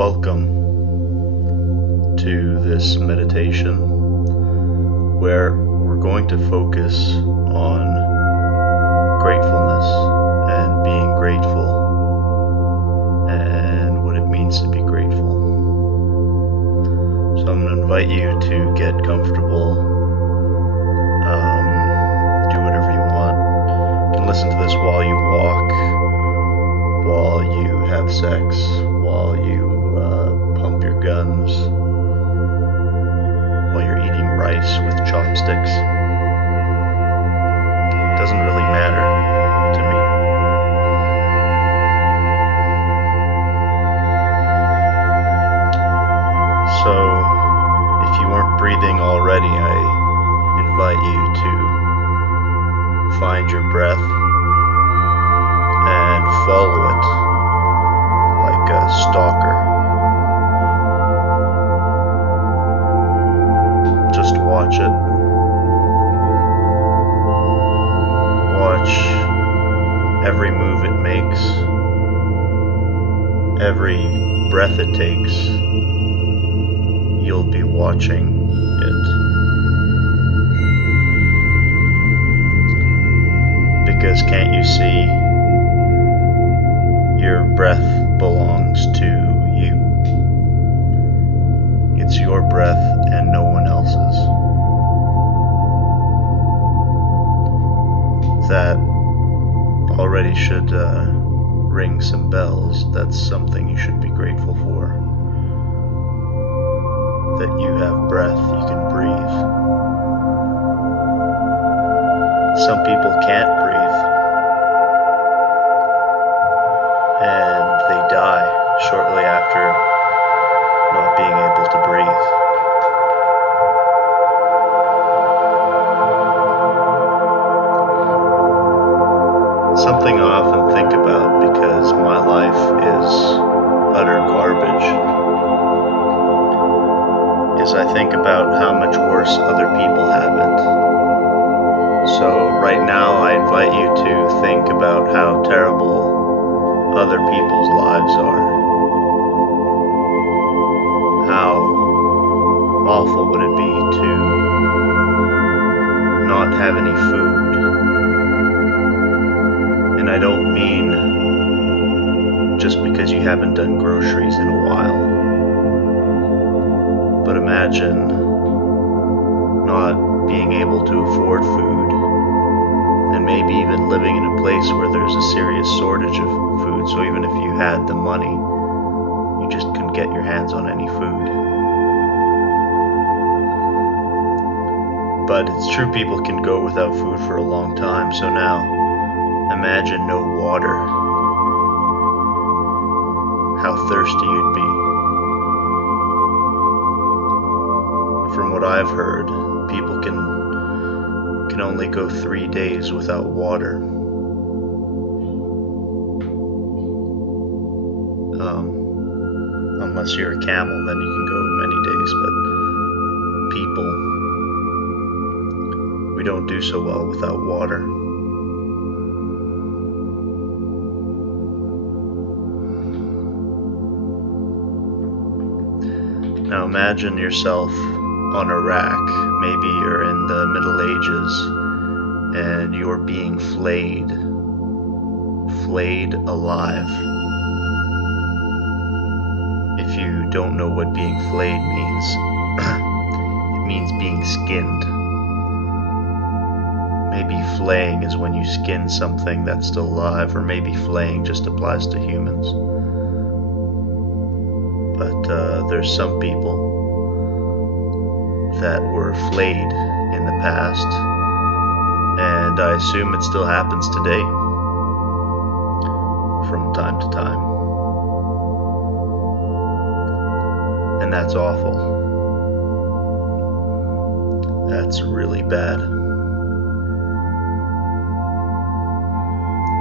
Welcome to this meditation where we're going to focus on gratefulness and being grateful and what it means to be grateful. So I'm going to invite you to get comfortable, do whatever you want. You can listen to this while you walk, while you have sex, while you pump your guns, while you're eating rice with chopsticks. It doesn't really matter to me. So, if you weren't breathing already, I invite you to find your breath and follow it like a stalker. Just watch it. Watch every move it makes, every breath it takes. You'll be watching it. Because can't you see? Your breath belongs to you. It's your breath and no one else's. That already should ring some bells. That's something you should be grateful for. That you have breath, you can breathe. Some people can't breathe, and they die shortly after not being able to breathe. Something I often think about because my life is utter garbage is I think about how much worse other people have it. So right now I invite you to think about how terrible other people's lives are. How awful would it be to not have any food? And I don't mean just because you haven't done groceries in a while. But imagine not being able to afford food, and maybe even living in a place where there's a serious shortage of food. So even if you had the money, you just couldn't get your hands on any food. But it's true, people can go without food for a long time. So now imagine no water. How thirsty you'd be. From what I've heard, people can only go 3 days without water. Unless you're a camel, then you can go many days, but people, we don't do so well without water. Now imagine yourself on a rack. Maybe you're in the Middle Ages and you're being flayed alive. If you don't know what being flayed means, it means being skinned. Maybe flaying is when you skin something that's still alive, or maybe flaying just applies to humans. But there's some people that were flayed in the past, and I assume it still happens today from time to time. And that's awful. That's really bad.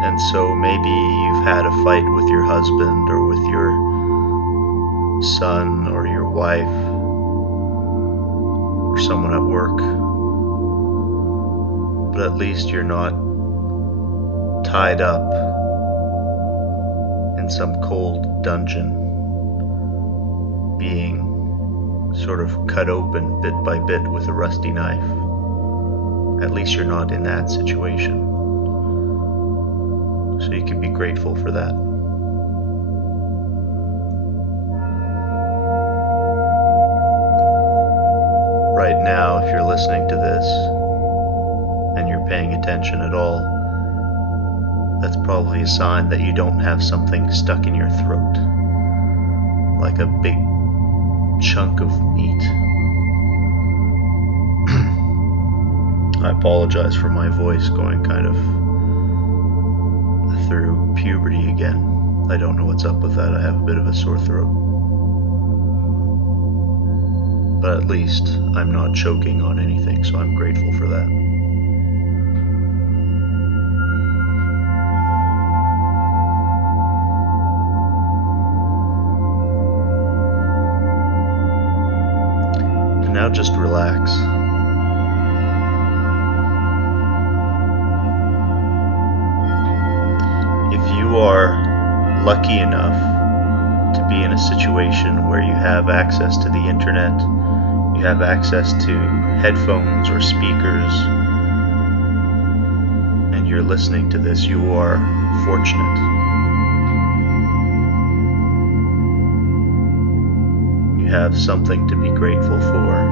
And so maybe you've had a fight with your husband or with your son or your wife or someone at work, but at least you're not tied up in some cold dungeon being sort of cut open bit by bit with a rusty knife. At least you're not in that situation. So you can be grateful for that. Right now, if you're listening to this and you're paying attention at all, that's probably a sign that you don't have something stuck in your throat, like a big chunk of meat. I apologize for my voice going kind of through puberty again. I don't know what's up with that. I have a bit of a sore throat. But at least I'm not choking on anything, so I'm grateful for that. And now just relax. If you are lucky enough to be in a situation where you have access to the internet, you have access to headphones or speakers, and you're listening to this, you are fortunate. You have something to be grateful for.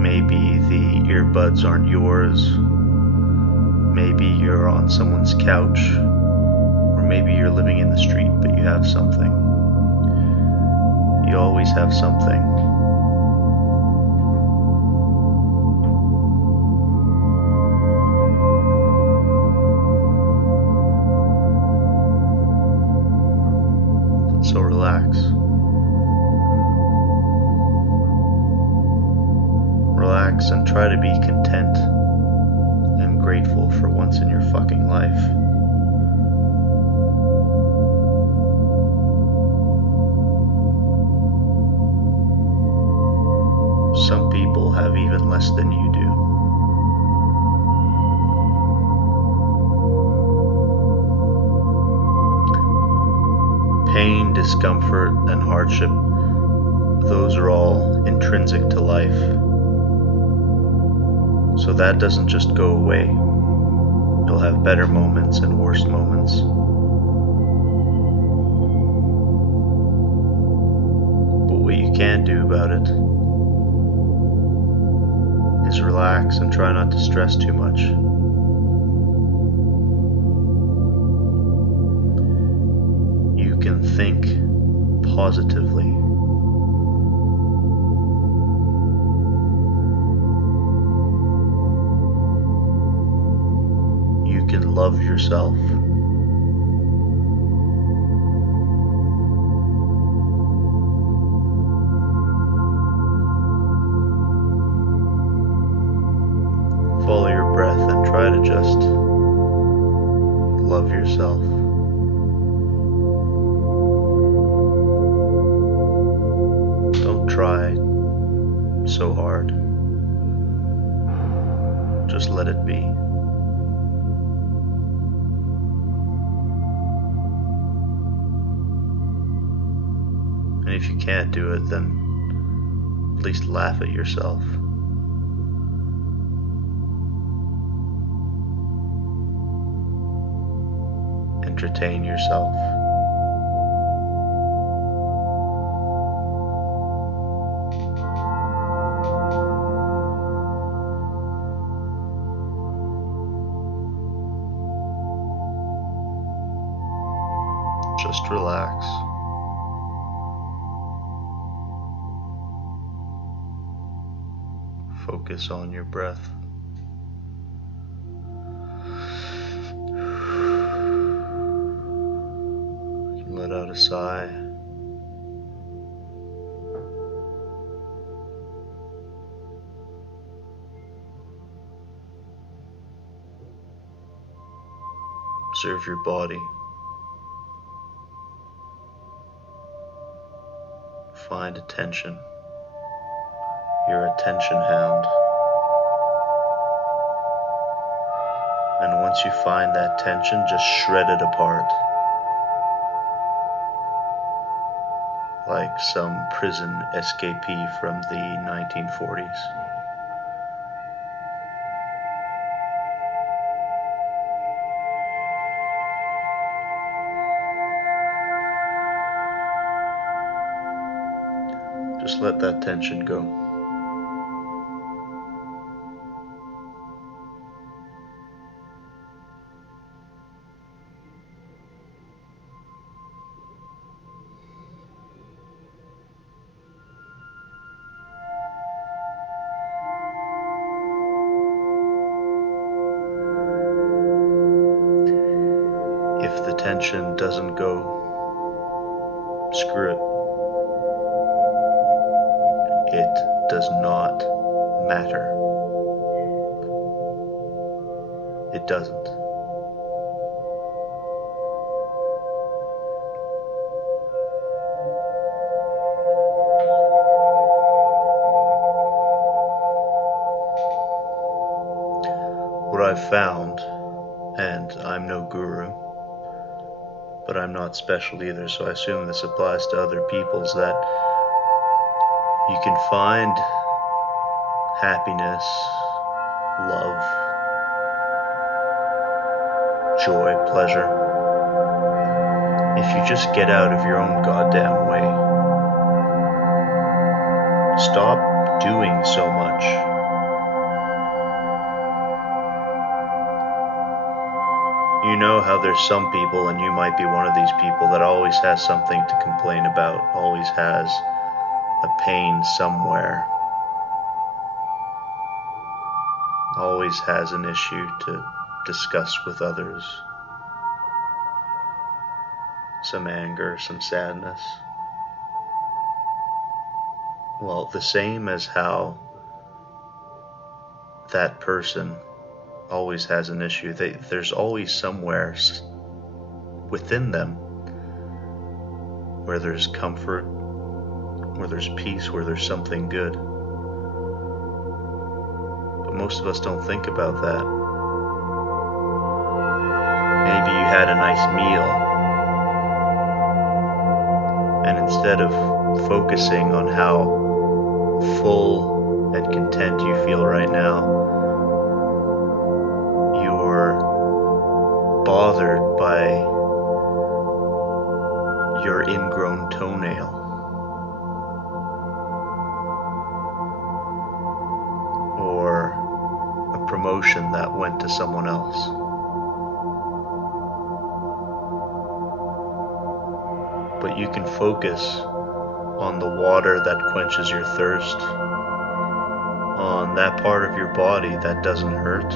Maybe the earbuds aren't yours. Maybe you're on someone's couch. Or maybe you're living in the street, but you have something. You always have something. So relax. Relax and try to be content and grateful for once in your fucking life. Some people have even less than you do. Pain, discomfort, and hardship, those are all intrinsic to life. So that doesn't just go away. You'll have better moments and worse moments. But what you can do about it is relax and try not to stress too much. You can think positively. You can love yourself. Follow your breath and try to just love yourself. Don't try so hard. Just let it be. And if you can't do it, then at least laugh at yourself. Entertain yourself. Just relax. Focus on your breath. Let out a sigh. Observe your body. Find attention. Your attention hound. And once you find that tension, just shred it apart. like some prison escapee from the 1940s. Just let that tension go. If the tension doesn't go, screw it. It does not matter. It doesn't. What I've found, and I'm no guru, but I'm not special either, so I assume this applies to other people's, that you can find happiness, love, joy, pleasure, if you just get out of your own goddamn way. Stop doing so much. You know how there's some people, and you might be one of these people, that always has something to complain about, always has a pain somewhere, always has an issue to discuss with others, some anger, some sadness. Well, the same as how that person always has an issue, there's always somewhere within them where there's comfort, where there's peace, where there's something good. But most of us don't think about that. Maybe you had a nice meal, and instead of focusing on how full and content you feel right now, you're bothered by your ingrown toenail, or a promotion that went to someone else. But you can focus on the water that quenches your thirst, on that part of your body that doesn't hurt,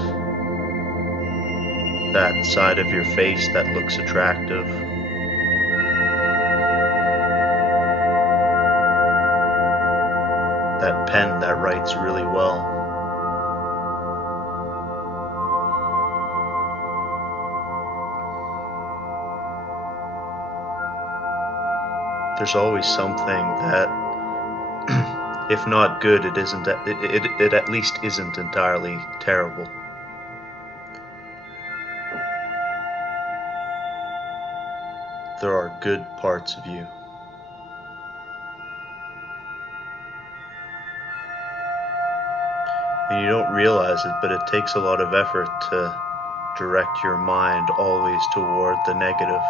that side of your face that looks attractive, that pen that writes really well. There's always something that, if not good, it at least isn't entirely terrible. There are good parts of you. And you don't realize it, but it takes a lot of effort to direct your mind always toward the negative.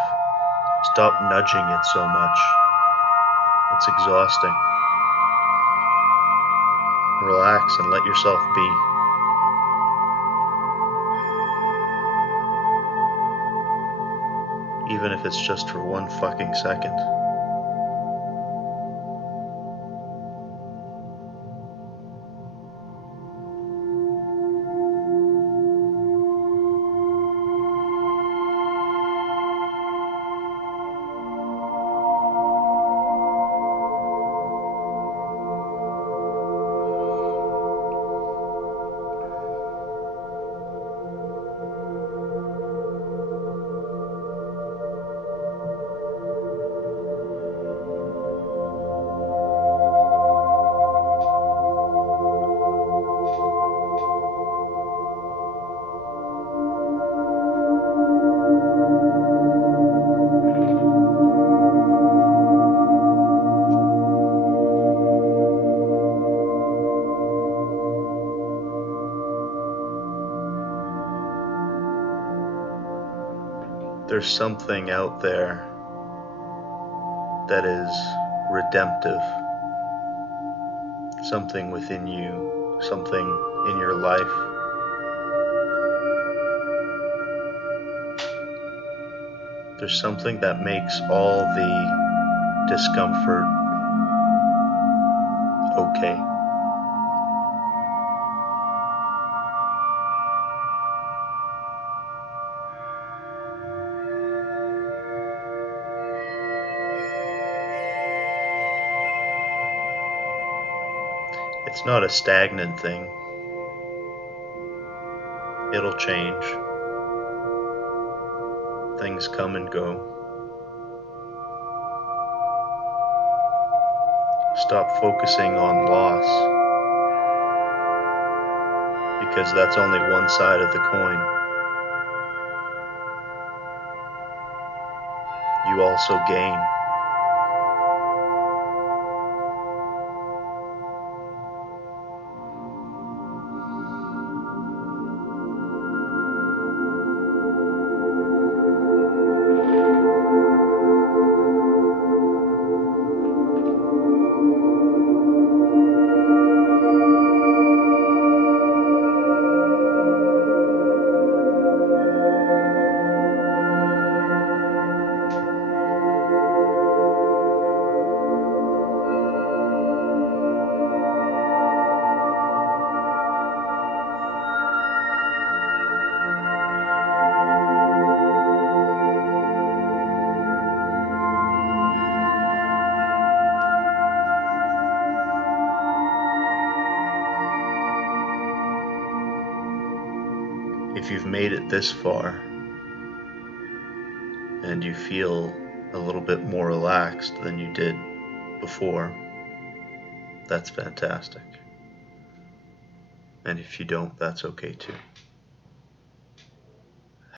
Stop nudging it so much. It's exhausting. Relax and let yourself be. Even if it's just for 1 fucking second. there's something out there that is redemptive, something within you, something in your life. There's something that makes all the discomfort okay. It's not a stagnant thing. It'll change. Things come and go. Stop focusing on loss, because that's only one side of the coin. You also gain. If you've made it this far and you feel a little bit more relaxed than you did before, that's fantastic. And if you don't, that's okay too.